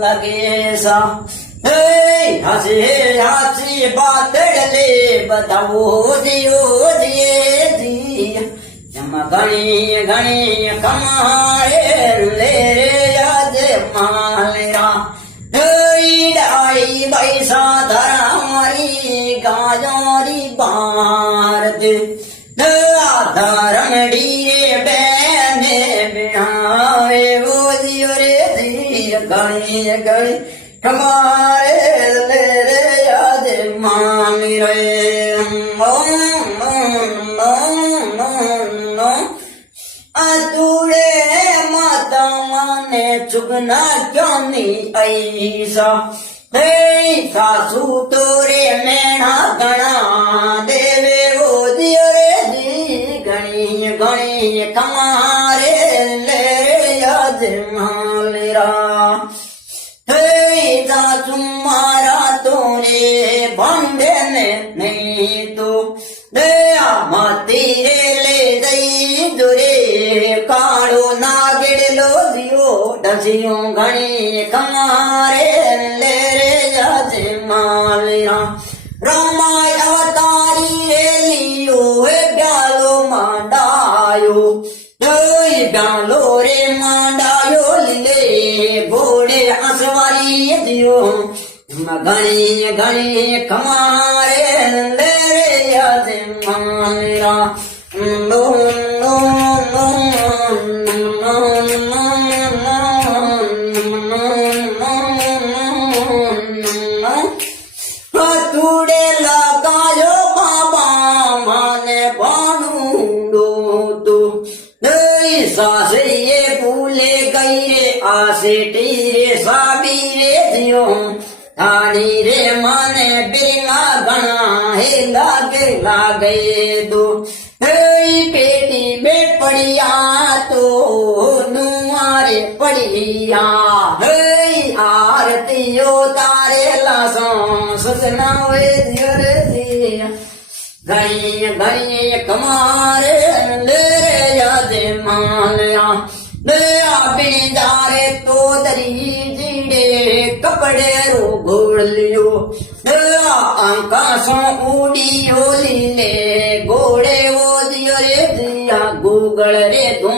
लगे सा हसी हसी बात ले बताओ दियो दिए दी घणी घणी कमाए ले याद मालेरा डाई बैसा धरारी गाजारी भारत धर्म डीरे बैने बिहारे वो दियो रे दी घणी घणी कमाए ले रे याद मालेरे अतुड़े माता माने चुगना क्यों नहीं ऐसा सासू तोरे मैना गणा देवे वो दियो रे दी घणी घणी कमारे ले रे याद मालेरा तुम्हारा तोरे भंडे ने नहीं तो दया मातीरे ले दई दुरे काड़ो नागिड़ लो दियो डसियो घणी कमारे ले रे जाते मालिया रामाय अवतारी रे लियो हे ब्यालो मांडायो दई ब्यालो रे मांडायो ले घोड़े असवारी दियो घणी घणी कमारे ले रे याद मालिया तूड़े लगायो बाबा माने बानूडो तू सासे ये भूले गई रे आसे टीरे साबीरे दियो थानी रे माने बिना गणा हे लागे दो पेटी में पड़िया तो नुआरे पड़िया आरतियो तारे लासो सुजना वे दिया घनी घनी कमारे ले याद मालिया ले बिन जारे तो दरी जीडे कपड़े रो घोड़ लियो आकाशों उड़ियो लीले घोड़े वो दियो रे दिया गूगल रे धू